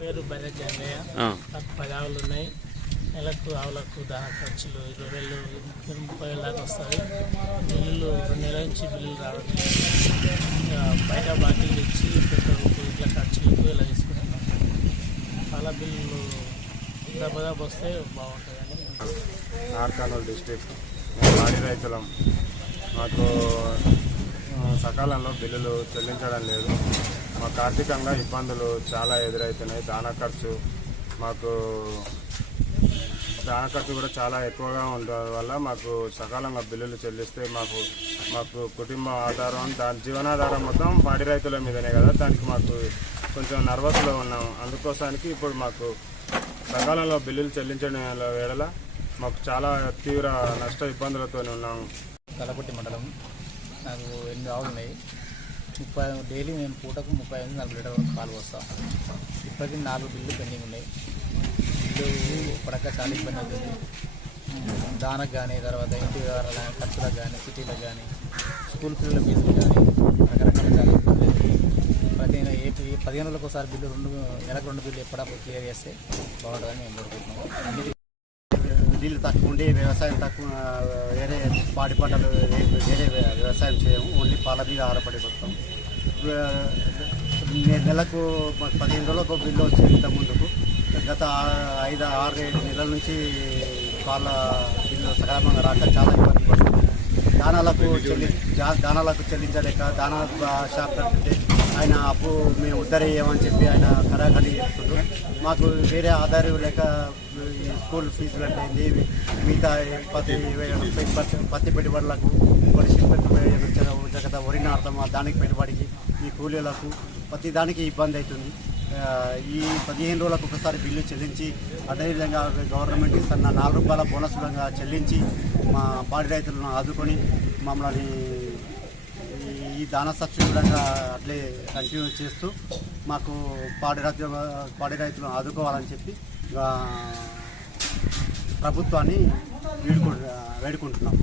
పేరు బర్రె అన్నయ్య. నాకు 10 ఆవులు ఉన్నాయి. నెలకు ఆవులకు దాని ఖర్చులు 20,000 30,000 దాకా వస్తాయి. బిల్లులు 2 నెలల నుంచి బిల్లులు రావట్లేదు. బయట బాకీలు ఇచ్చి పెట్రోల్కు ఇట్లా ఖర్చులకు ఇలా తీసుకుంటున్నాం. చాలా బిల్లులు దెబ్బదాపు వస్తే బాగుంటుందని. నార్త్ కర్నూలు డిస్ట్రిక్ట్ పాడి రైతులం. మాకు సకాలంలో బిల్లులు చెల్లించడం లేదు. మాకు ఆర్థికంగా ఇబ్బందులు చాలా ఎదురవుతున్నాయి. దానా ఖర్చు కూడా చాలా ఎక్కువగా ఉండడం వల్ల మాకు సకాలంగా బిల్లులు చెల్లిస్తే మాకు కుటుంబ ఆధారం, దాని జీవనాధారం మొత్తం పాడి రైతుల మీదనే కదా. దానికి మాకు కొంచెం నర్వస్లో ఉన్నాం. అందుకోసానికి ఇప్పుడు మాకు సకాలంలో బిల్లులు చెల్లించడం వేళ మాకు చాలా తీవ్ర నష్ట ఇబ్బందులతో ఉన్నాము. కలపట్టి మండలం. నాకు 8 ఆవులు ఉన్నాయి. డైలీ మేము పూటకు 35-40 లీటర్ వరకు పాలు పోస్తాం. ఇప్పటికీ 4 బిల్లు పెండింగ్ ఉన్నాయి. బిల్లు పడక చాలా ఇబ్బంది అవుతుంది. దానికి కానీ, తర్వాత ఇంటి వ్యవహారాల ఖర్చులకు కానీ, సిటీలకు కానీ, స్కూల్ పిల్లల ఫీజులు కానీ రకరకాల చాలా ఇబ్బంది అవుతుంది. ప్రతి 15 రోజులకు ఒకసారి బిల్లు నెలకు 2 బిల్లు ఎప్పుడప్పుడు క్లియర్ చేస్తే బాగుంటుందని మేము కోరుకుంటున్నాం. నీళ్ళు తక్కువ ఉండి వ్యవసాయం తక్కువ, వేరే పాడి పంటలు వేరే వ్యవసాయం చేయము. ఓన్లీ పాల మీద ఆధారపడి వస్తాం. నెలకు 15 రోజులకు బిల్లు వచ్చేది. ఇంత ముందుకు గత 5-6-7 నెలల నుంచి పాల బిల్లు సకాలంగా రాక చాలా ఇబ్బంది పడుతుంది. దానాలకు చెల్లించలేక దానా షాప్ కట్టితే ఆయన అప్పు మేము ఉద్ధరేయమని చెప్పి ఆయన కరాఖండి చెప్తుండ్రు. మాకు వేరే ఆధారం లేక స్కూల్ ఫీజులు అంటే మిగతా పత్తి పెట్టుబడులకు, వరి జగత వరి నాడతాం, దానికి పెట్టుబడికి, ఈ కూలీలకు ప్రతి దానికి ఇబ్బంది అవుతుంది. ఈ 15 రోజులకు ఒకసారి బిల్లు చెల్లించి, అదేవిధంగా గవర్నమెంట్ ఇస్తున్న 4 రూపాయల బోనస్లుగా చెల్లించి మా పాడి రైతులను ఆదుకొని మమ్మల్ని ఈ దానా సబ్సిడీ విధంగా అట్లే కంటిన్యూ చేస్తూ మాకు పాడి రైతులను ఆదుకోవాలని చెప్పి ప్రభుత్వాన్ని వేడుకుంటున్నాం.